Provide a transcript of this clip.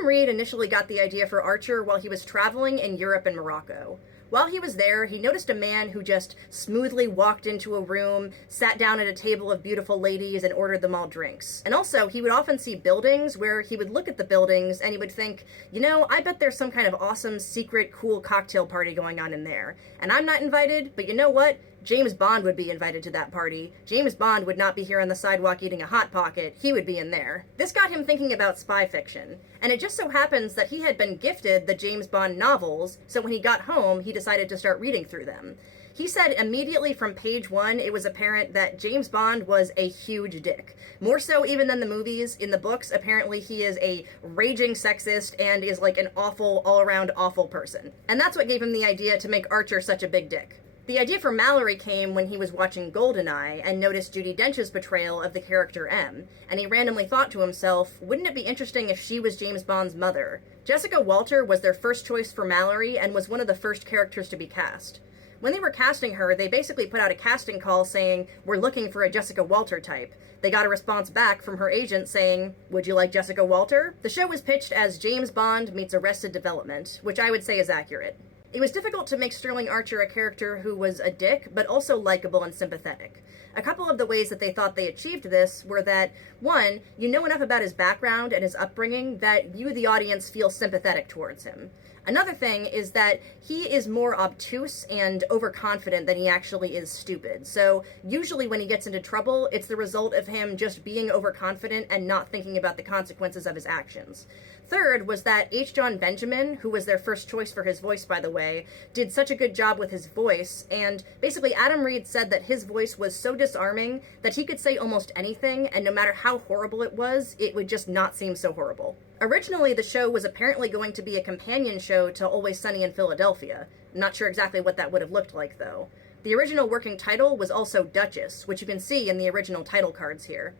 Adam Reed initially got the idea for Archer while he was traveling in Europe and Morocco. While he was there, he noticed a man who just smoothly walked into a room, sat down at a table of beautiful ladies, and ordered them all drinks. And also, he would often see buildings where he would look at the buildings and he would think, you know, I bet there's some kind of awesome, secret, cool cocktail party going on in there. And I'm not invited, but you know what? James Bond would be invited to that party. James Bond would not be here on the sidewalk eating a Hot Pocket. He would be in there. This got him thinking about spy fiction. And it just so happens that he had been gifted the James Bond novels, so when he got home, he decided to start reading through them. He said immediately from page one, it was apparent that James Bond was a huge dick. More so even than the movies. In the books, apparently he is a raging sexist and is like an awful, all-around awful person. And that's what gave him the idea to make Archer such a big dick. The idea for Mallory came when he was watching GoldenEye and noticed Judi Dench's portrayal of the character M, and he randomly thought to himself, wouldn't it be interesting if she was James Bond's mother? Jessica Walter was their first choice for Mallory and was one of the first characters to be cast. When they were casting her, they basically put out a casting call saying, we're looking for a Jessica Walter type. They got a response back from her agent saying, would you like Jessica Walter? The show was pitched as James Bond meets Arrested Development, which I would say is accurate. It was difficult to make Sterling Archer a character who was a dick, but also likable and sympathetic. A couple of the ways that they thought they achieved this were that, one, you know enough about his background and his upbringing that you, the audience, feel sympathetic towards him. Another thing is that he is more obtuse and overconfident than he actually is stupid. So usually when he gets into trouble, it's the result of him just being overconfident and not thinking about the consequences of his actions. Third was that H. John Benjamin, who was their first choice for his voice, by the way, did such a good job with his voice, and basically Adam Reed said that his voice was so disarming that he could say almost anything, and no matter how horrible it would just not seem so horrible. Originally, the show was apparently going to be a companion show to Always Sunny in Philadelphia. I'm not sure exactly what that would have looked like, though. The original working title was also Duchess, which you can see in the original title cards here.